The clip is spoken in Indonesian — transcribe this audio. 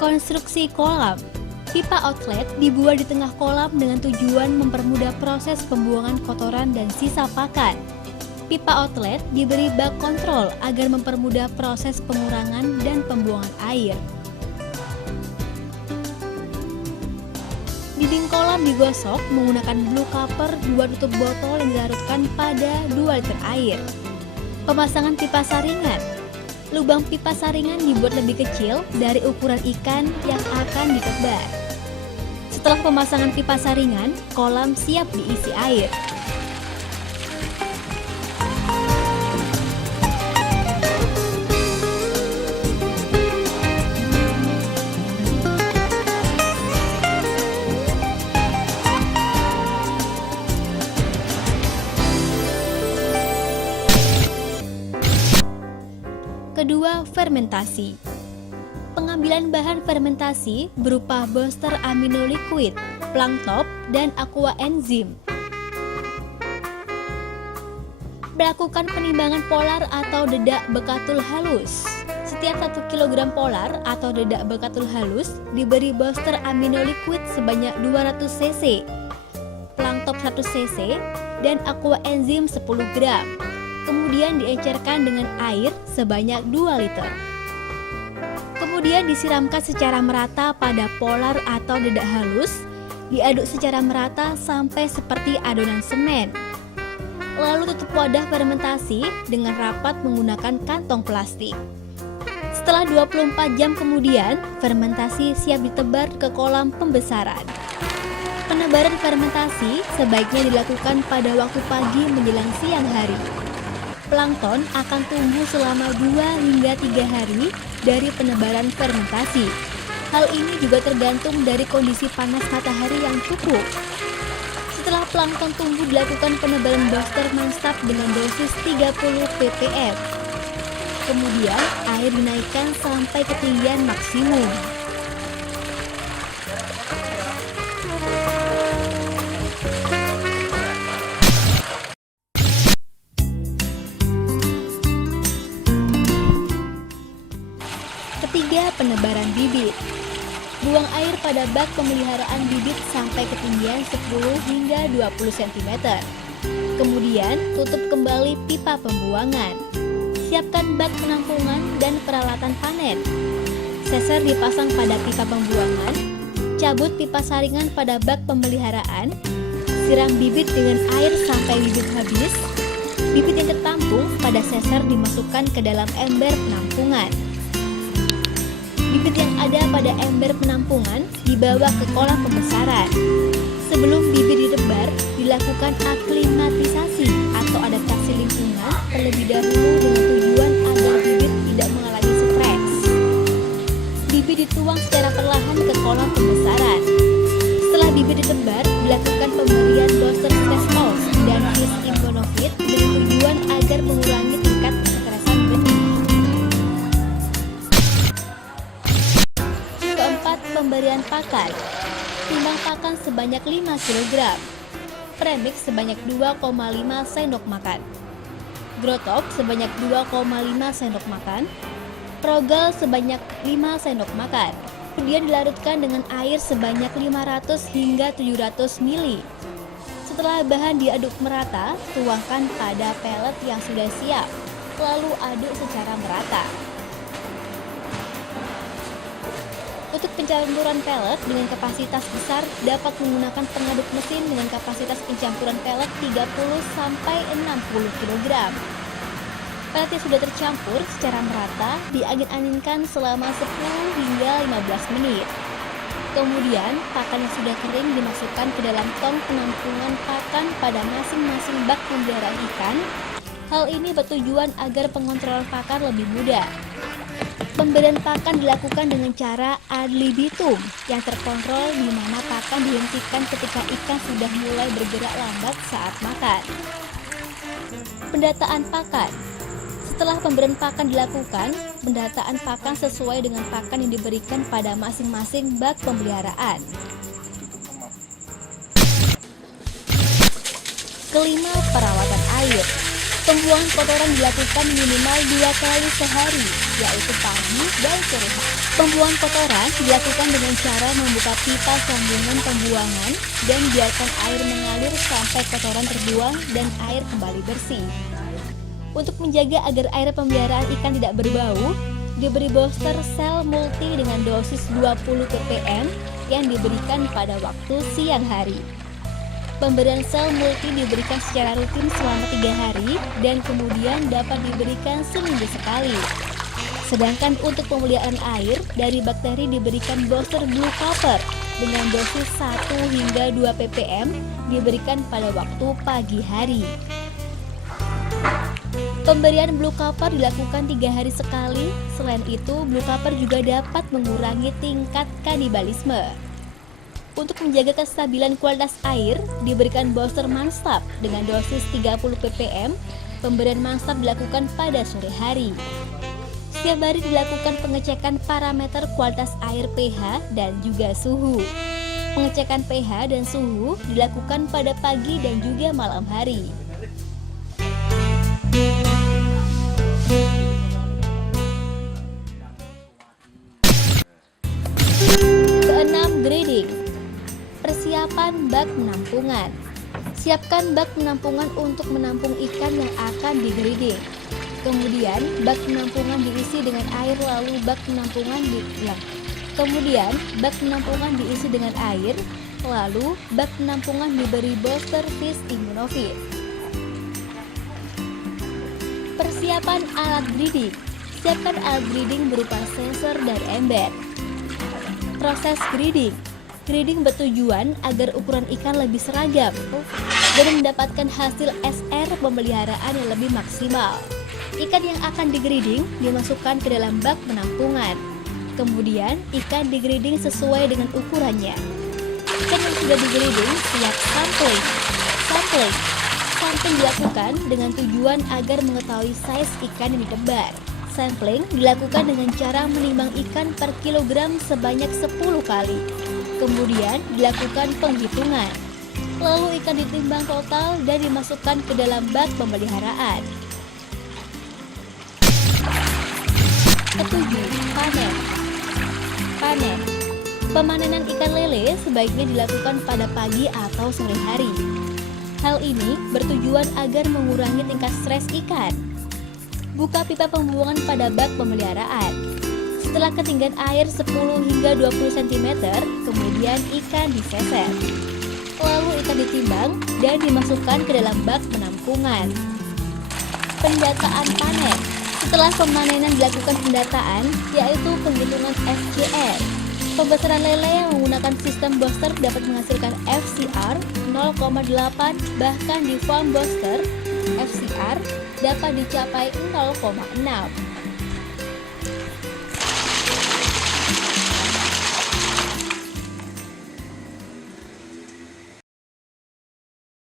Konstruksi kolam. Pipa outlet dibuat di tengah kolam dengan tujuan mempermudah proses pembuangan kotoran dan sisa pakan. Pipa outlet diberi bak kontrol agar mempermudah proses pengurangan dan pembuangan air. Dinding kolam digosok menggunakan blue copper 2 tutup botol yang dilarutkan pada 2 liter air. Pemasangan pipa saringan. Lubang pipa saringan dibuat lebih kecil dari ukuran ikan yang akan ditebar. Setelah pemasangan pipa saringan, kolam siap diisi air. Kedua, fermentasi. Pengambilan bahan fermentasi berupa booster amino liquid, plankton, dan aqua enzim. Melakukan penimbangan polar atau dedak bekatul halus. Setiap 1 kg polar atau dedak bekatul halus diberi booster amino liquid sebanyak 200 cc, plankton 100 cc, dan aqua enzim 10 gram. Kemudian diencerkan dengan air sebanyak 2 liter. Kemudian disiramkan secara merata pada polar atau dedak halus, diaduk secara merata sampai seperti adonan semen. Lalu tutup wadah fermentasi dengan rapat menggunakan kantong plastik. Setelah 24 jam kemudian, fermentasi siap ditebar ke kolam pembesaran. Penebaran fermentasi sebaiknya dilakukan pada waktu pagi menjelang siang hari. Plankton akan tumbuh selama 2 hingga 3 hari dari penebaran fermentasi. Hal ini juga tergantung dari kondisi panas matahari yang cukup. Setelah plankton tumbuh dilakukan penebaran booster non-stop dengan dosis 30 ppm. Kemudian air dinaikkan sampai ketinggian maksimum. Ketiga, penebaran bibit. Buang air pada bak pemeliharaan bibit sampai ketinggian 10 hingga 20 cm. Kemudian, tutup kembali pipa pembuangan. Siapkan bak penampungan dan peralatan panen. Seser dipasang pada pipa pembuangan. Cabut pipa saringan pada bak pemeliharaan. Siram bibit dengan air sampai bibit habis. Bibit yang tertampung pada seser dimasukkan ke dalam ember penampungan. Bibit yang ada pada ember penampungan dibawa ke kolam pembesaran. Sebelum bibit ditebar, dilakukan aklimatisasi atau adaptasi lingkungan terlebih dahulu dengan tujuan agar bibit tidak mengalami stres. Bibit dituang secara perlahan ke kolam pembesaran. Setelah bibit ditebar, dilakukan pemberian booster stress pulse dan yeast immunofit dengan tujuan agar mengurangi tingkat kekerasan benih. Pemberian pakan. Timbang pakan sebanyak 5 kg. Premix sebanyak 2,5 sendok makan. Growtop sebanyak 2,5 sendok makan. Progal sebanyak 5 sendok makan. Kemudian dilarutkan dengan air sebanyak 500 hingga 700 ml. Setelah bahan diaduk merata, tuangkan pada pelet yang sudah siap. Lalu aduk secara merata. Untuk pencampuran pelet dengan kapasitas besar dapat menggunakan pengaduk mesin dengan kapasitas pencampuran pelet 30-60 kg. Pelet yang sudah tercampur secara merata diangin-anginkan selama 10 hingga 15 menit. Kemudian, pakan yang sudah kering dimasukkan ke dalam tong penampungan pakan pada masing-masing bak pemeliharaan ikan. Hal ini bertujuan agar pengontrolan pakan lebih mudah. Pemberian pakan dilakukan dengan cara ad libitum yang terkontrol di mana pakan dihentikan ketika ikan sudah mulai bergerak lambat saat makan. Pendataan pakan. Setelah pemberian pakan dilakukan, pendataan pakan sesuai dengan pakan yang diberikan pada masing-masing bak pemeliharaan. Kelima, perawatan air. Pembuangan kotoran dilakukan minimal 2 kali sehari, yaitu pagi dan sore hari. Pembuangan kotoran dilakukan dengan cara membuka pipa sambungan pembuangan dan biarkan air mengalir sampai kotoran terbuang dan air kembali bersih. Untuk menjaga agar air pemeliharaan ikan tidak berbau, diberi booster sel multi dengan dosis 20 ppm yang diberikan pada waktu siang hari. Pemberian sel multi diberikan secara rutin selama 3 hari dan kemudian dapat diberikan seminggu sekali. Sedangkan untuk pemeliharaan air dari bakteri diberikan booster blue copper dengan dosis 1 hingga 2 ppm diberikan pada waktu pagi hari. Pemberian blue copper dilakukan 3 hari sekali. Selain itu, blue copper juga dapat mengurangi tingkat kanibalisme. Untuk menjaga kestabilan kualitas air, diberikan booster Manstab dengan dosis 30 ppm. Pemberian Manstab dilakukan pada sore hari. Setiap hari dilakukan pengecekan parameter kualitas air pH dan juga suhu. Pengecekan pH dan suhu dilakukan pada pagi dan juga malam hari. Keenam, grading. Persiapan bak penampungan. Siapkan bak penampungan untuk menampung ikan yang akan digrading. Kemudian bak penampungan diisi dengan air lalu bak penampungan diisi dengan air lalu bak penampungan diberi booster fish immunofit. Persiapan alat breeding. Siapkan alat breeding berupa sensor dan ember. Proses breeding. Breeding bertujuan agar ukuran ikan lebih seragam dan mendapatkan hasil SR pemeliharaan yang lebih maksimal. Ikan yang akan digrading dimasukkan ke dalam bak penampungan. Kemudian ikan digrading sesuai dengan ukurannya. Ikan yang sudah digrading siap sampling. Sampling dilakukan dengan tujuan agar mengetahui size ikan yang ditebar. Sampling dilakukan dengan cara menimbang ikan per kilogram sebanyak 10 kali. Kemudian dilakukan penghitungan. Lalu ikan ditimbang total dan dimasukkan ke dalam bak pemeliharaan. Ketujuh, panen. Pemanenan ikan lele sebaiknya dilakukan pada pagi atau sore hari. Hal ini bertujuan agar mengurangi tingkat stres ikan. Buka pipa pembuangan pada bak pemeliharaan. Setelah ketinggian air 10 hingga 20 cm, kemudian ikan diseset. Lalu ikan ditimbang dan dimasukkan ke dalam bak penampungan. Pendataan panen. Setelah pemanenan dilakukan pendataan, yaitu penghitungan FCR. Pembesaran lele yang menggunakan sistem booster dapat menghasilkan FCR 0,8, bahkan di farm booster FCR dapat dicapai 0,6.